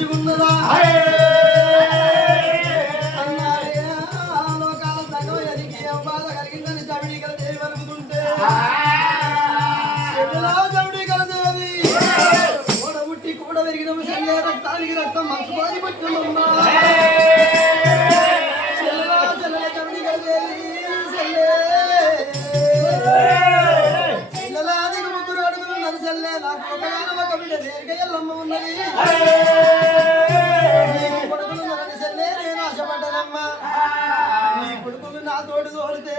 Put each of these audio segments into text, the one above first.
మంచిగా ఉన్నదా లోకాల సగం ఎదిగి ఏం బాధ కలిగిందని జమిడికల దేవి వరుగుతుంటే జమిడికల దేవి కూడ పుట్టి కూడ పెరిగిన చెల్లె రక్తానికి రక్తం మంచు పారి పట్టుమమ్మా చెల్లెల జమిడికల దేవి చెల్లెలాదికి ముగ్గురు అడుగులు ఉన్నది చెల్లె నాకు ఒకగానో ఒక బిడ్డ దేనిక ఎల్లమ్మ ఉన్నది కొడుకులు నన్ను చెల్లె నేను ఆశపడ్డానమ్మా నీ కొడుకులు నా తోడు తోడితే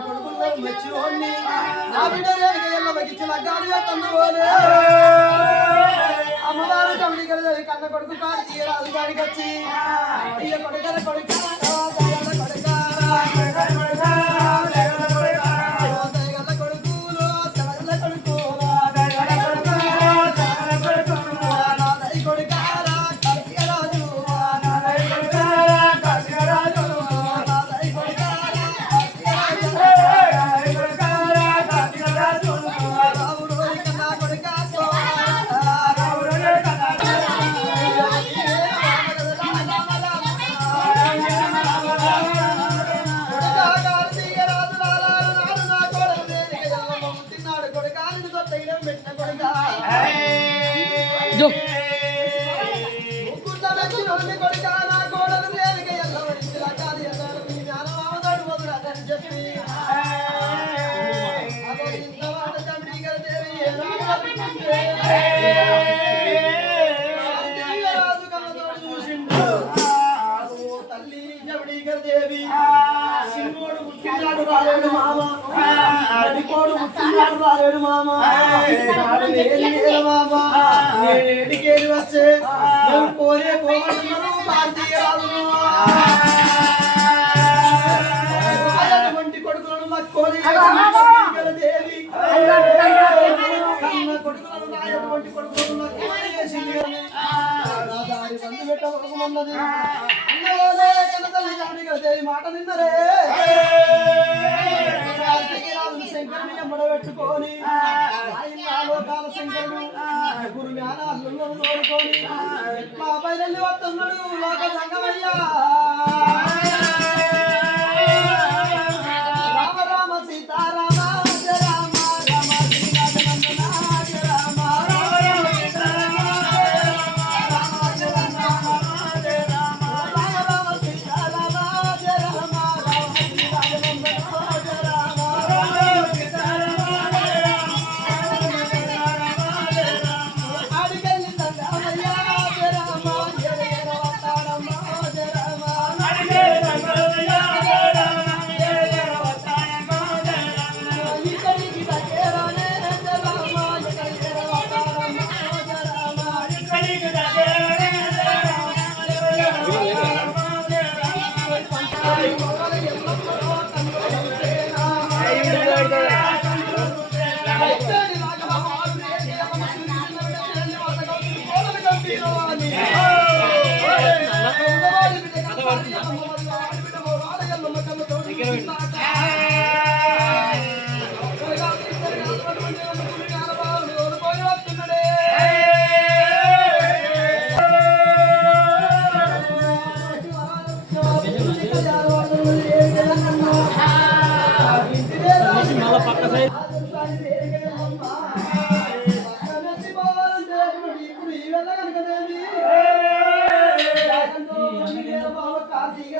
కొడుకులు మెచ్చుకోండి నా బిడ్డ దేనిక ఎల్లమ్మకి ఇచ్చిన గాడిగా తందుకోలే అమ్మవారు కమిడికల కన్న కొడుకు కాచి రాజుగాడికి వచ్చి అయ్య కొడుకల కొడుకు తల్లి జమిడికల దేవి సిన్నోడు పుట్టినాడు రాలేడు మామ అడికోడు పుట్టినాడు రాలేడు మామ మామ నేనేడికేది వచ్చే నేను కోరే కోమటున్నాను కార్తీయ రాజును అటువంటి కొడుకులను నాకు కోరి దేవి కన్న కొడుకులను నాయటువంటి కొడుకులను నాకు కోరి చేసింది దారి బంధు పెట్టమన్నది అన్నవాళ్ళే కన్న తల్లి జమిడికల దేవి మాట నిన్నరే శంకరుని ఎమ్మడ పెట్టుకొని లోకాల శంకరుడు గురు జ్ఞానాలను తోడుకొని ఎట్లా బయలు వస్తున్నాడు లోక సంగమయ్యా రామ రామ సీతారామ రామ రామ శ్రీనాథనందన రామ రామ సీతారామ కార్తీక